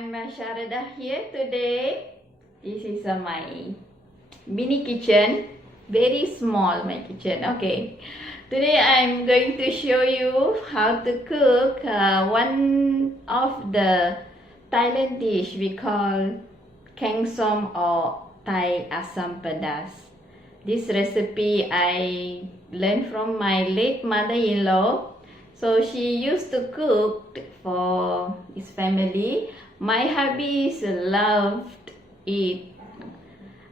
I'm Sharadah here today. This is my mini kitchen, very small my kitchen. Okay, today I'm going to show you how to cook one of the Thailand dish we call Keang or Thai Asam pedas. This recipe I learned from my late mother-in-law. So she used to cook for his family. My hubbies loved it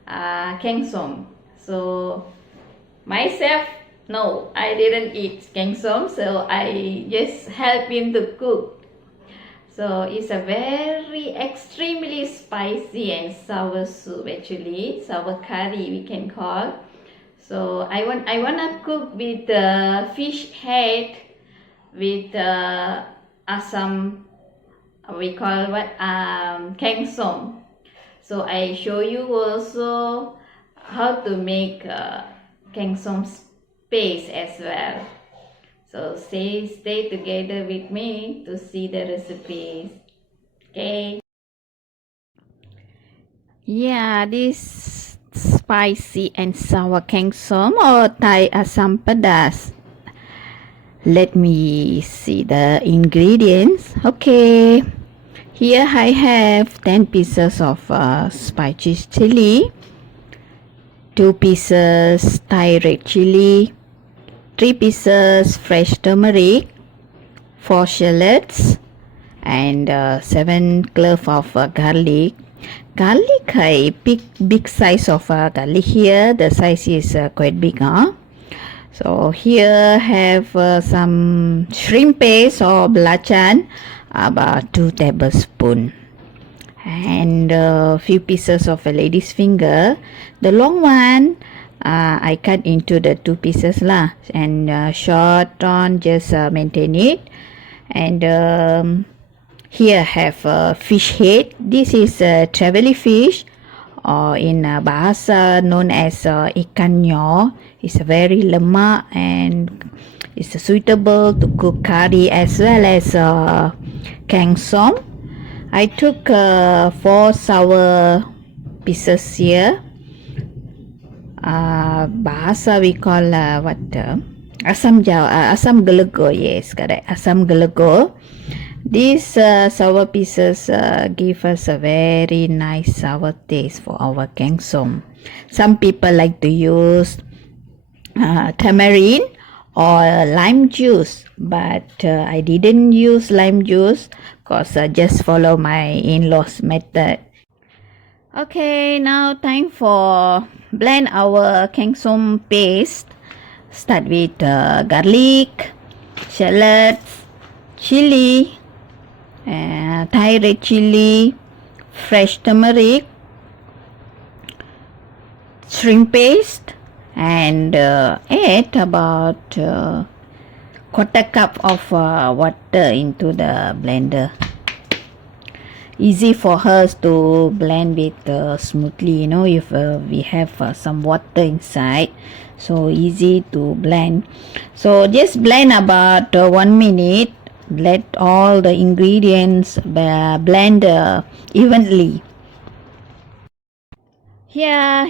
Keang. So myself, no, I didn't eat Keang, so I just help him to cook. So it's a very extremely spicy and sour soup, actually sour curry we can call. So I wanna cook with fish head with Asam, we call what Keang. So I show you also how to make Keang paste as well. So stay together with me to see the recipes. Okay. Yeah, this spicy and sour Keang or Thai Asam pedas. Let me see the ingredients. Okay, here I have 10 pieces of spicy chili, 2 pieces Thai red chili, 3 pieces fresh turmeric, 4 shallots, and 7 cloves of garlic. Garlic, I pick big size of garlic here. The size is quite big, huh? So here have some shrimp paste or belacan, about 2 tablespoons, and a few pieces of a lady's finger. The long one I cut into the 2 pieces lah, and short on just maintain it. And here have fish head. This is trevally fish, or in bahasa known as ikan nyo. It's very lemak and it's suitable to cook curry as well as Keang. I took 4 sour pieces here. Bahasa we call asam gelego. Yes, correct, asam gelego. These sour pieces give us a very nice sour taste for our Keang. Some people like to use tamarind or lime juice, but I didn't use lime juice because I just follow my in-laws method. Okay, now time for blend our Keang paste. Start with garlic, shallots, chili, Thai red chili, fresh turmeric, shrimp paste, and add about quarter cup of water into the blender. Easy for us to blend with smoothly, if we have some water inside, so easy to blend. So just blend about 1 minute. Let all the ingredients blend evenly. Here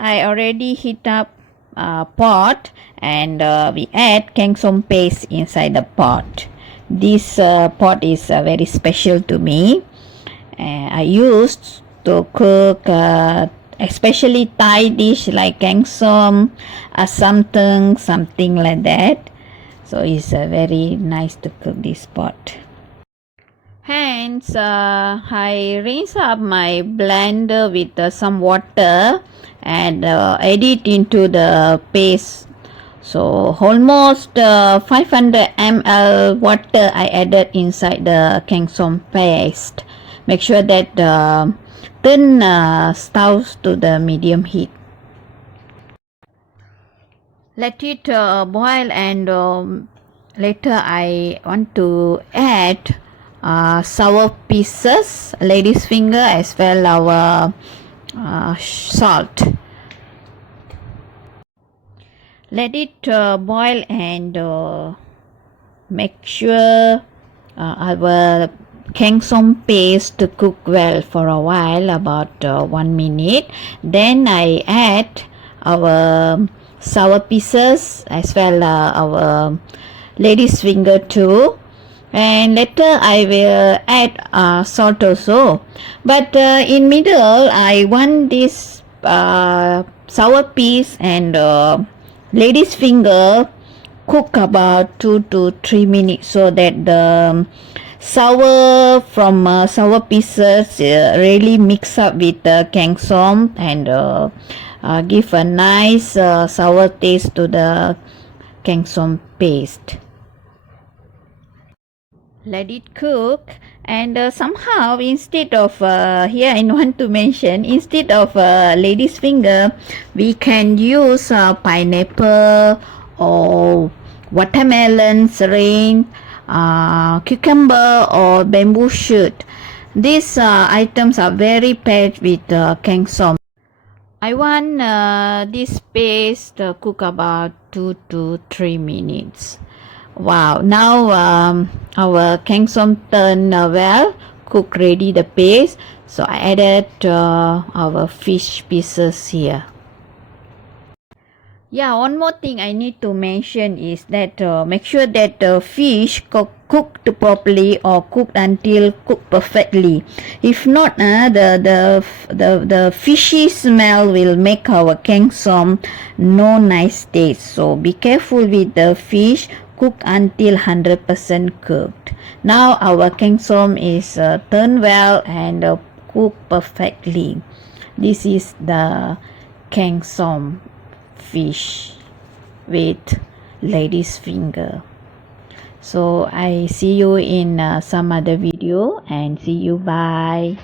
I already heat up pot, and we add Keang paste inside the pot. This pot is very special to me. I used to cook especially Thai dish like Keang, Asam, something like that. So it's very nice to cook this pot. Hence, I rinse up my blender with some water and add it into the paste. So almost 500 ml water I added inside the Keang paste. Make sure that turn stove to the medium heat. Let it boil, and later I want to add sour pieces, lady's finger, as well our salt. Let it boil, and make sure our Keang paste to cook well for a while, about 1 minute. Then I add our sour pieces as well our lady's finger too, and later I will add salt also. But in middle I want this sour piece and lady's finger cook about 2 to 3 minutes, so that the sour from sour pieces really mix up with the Keang and give a nice sour taste to the Keang paste. Let it cook, and somehow instead of here I want to mention, instead of lady's finger we can use pineapple or watermelon, syringe, cucumber or bamboo shoot. These items are very paired with Keang. I want this paste to cook about 2 to 3 minutes. Wow, now our Keang turned well, cook ready the paste. So I added our fish pieces here. Yeah, one more thing I need to mention is that make sure that the fish cooked properly or cooked until cooked perfectly. If not, the fishy smell will make our Keang no nice taste. So be careful with the fish. Cook until 100% cooked. Now our Keang is turned well and cooked perfectly. This is the Keang fish with lady's finger. So I see you in some other video, and see you. Bye.